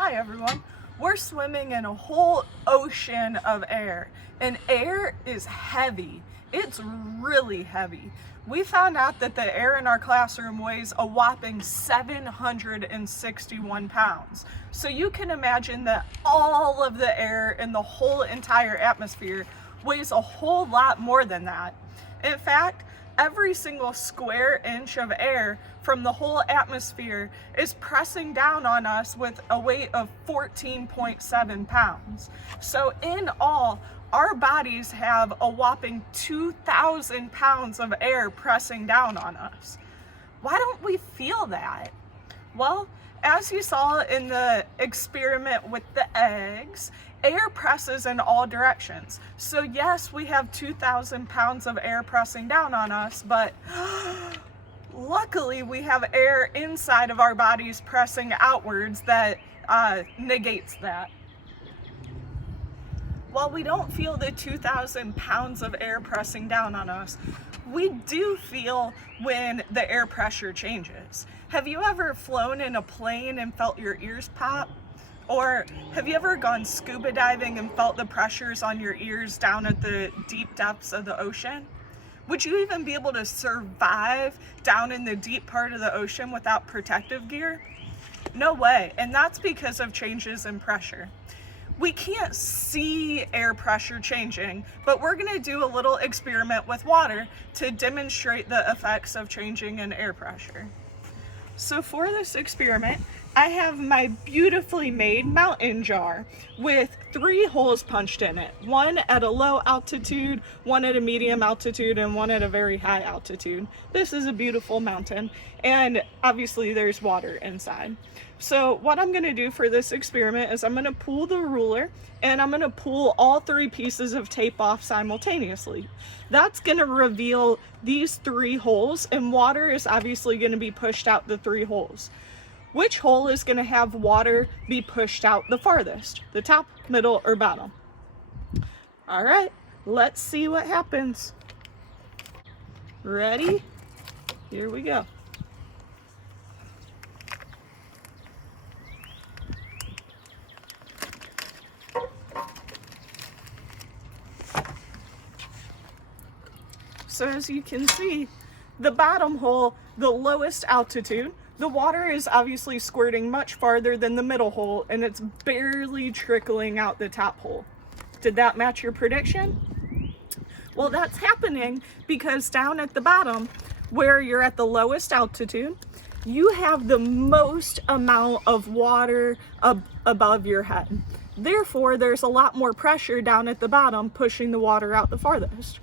Hi everyone. We're swimming in a whole ocean of air, and air is heavy. It's really heavy. We found out that the air in our classroom weighs a whopping 761 pounds. So you can imagine that all of the air in the whole entire atmosphere weighs a whole lot more than that. In fact, every single square inch of air from the whole atmosphere is pressing down on us with a weight of 14.7 pounds. So in all, our bodies have a whopping 2,000 pounds of air pressing down on us. Why don't we feel that? Well, as you saw in the experiment with the eggs, air presses in all directions. So yes, we have 2,000 pounds of air pressing down on us, but luckily we have air inside of our bodies pressing outwards that negates that. While we don't feel the 2,000 pounds of air pressing down on us, we do feel when the air pressure changes. Have you ever flown in a plane and felt your ears pop? Or have you ever gone scuba diving and felt the pressures on your ears down at the deep depths of the ocean? Would you even be able to survive down in the deep part of the ocean without protective gear? No way, and that's because of changes in pressure. We can't see air pressure changing, but we're going to do a little experiment with water to demonstrate the effects of changing in air pressure. So for this experiment, I have my beautifully made mountain jar with 3 holes punched in it. One at a low altitude, one at a medium altitude, and one at a very high altitude. This is a beautiful mountain, and obviously there's water inside. So what I'm gonna do for this experiment is I'm gonna pull the ruler and I'm gonna pull all 3 pieces of tape off simultaneously. That's gonna reveal these 3 holes, and water is obviously gonna be pushed out the 3 holes. Which hole is gonna have water be pushed out the farthest? The top, middle, or bottom? All right, let's see what happens. Ready? Here we go. So as you can see, the bottom hole, the lowest altitude, the water is obviously squirting much farther than the middle hole, and it's barely trickling out the top hole. Did that match your prediction? Well, that's happening because down at the bottom, where you're at the lowest altitude, you have the most amount of water above your head. Therefore, there's a lot more pressure down at the bottom pushing the water out the farthest.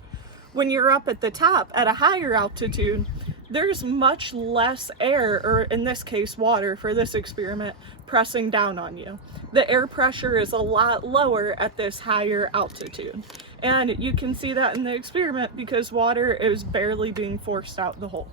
When you're up at the top at a higher altitude, there's much less air, or in this case water for this experiment, pressing down on you. The air pressure is a lot lower at this higher altitude. And you can see that in the experiment because water is barely being forced out the hole.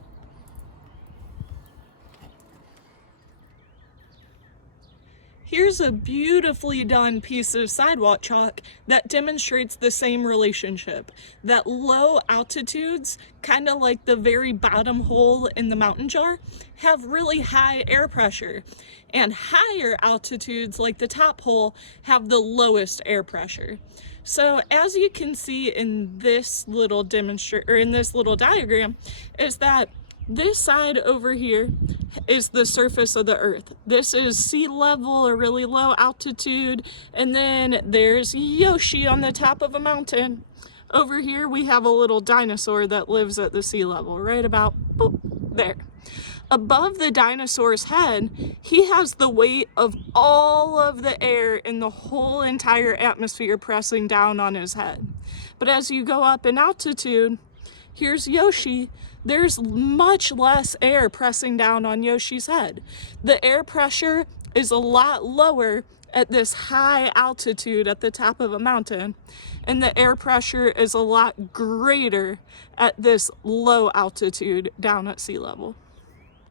Here's a beautifully done piece of sidewalk chalk that demonstrates the same relationship. That low altitudes, kind of like the very bottom hole in the mountain jar, have really high air pressure. And higher altitudes, like the top hole, have the lowest air pressure. So as you can see in this little diagram, is that this side over here is the surface of the earth. This is sea level or really low altitude. And then there's Yoshi on the top of a mountain. Over here we have a little dinosaur that lives at the sea level, right about boop, there. Above the dinosaur's head, he has the weight of all of the air in the whole entire atmosphere pressing down on his head. But as you go up in altitude, here's Yoshi. There's much less air pressing down on Yoshi's head. The air pressure is a lot lower at this high altitude at the top of a mountain, and the air pressure is a lot greater at this low altitude down at sea level.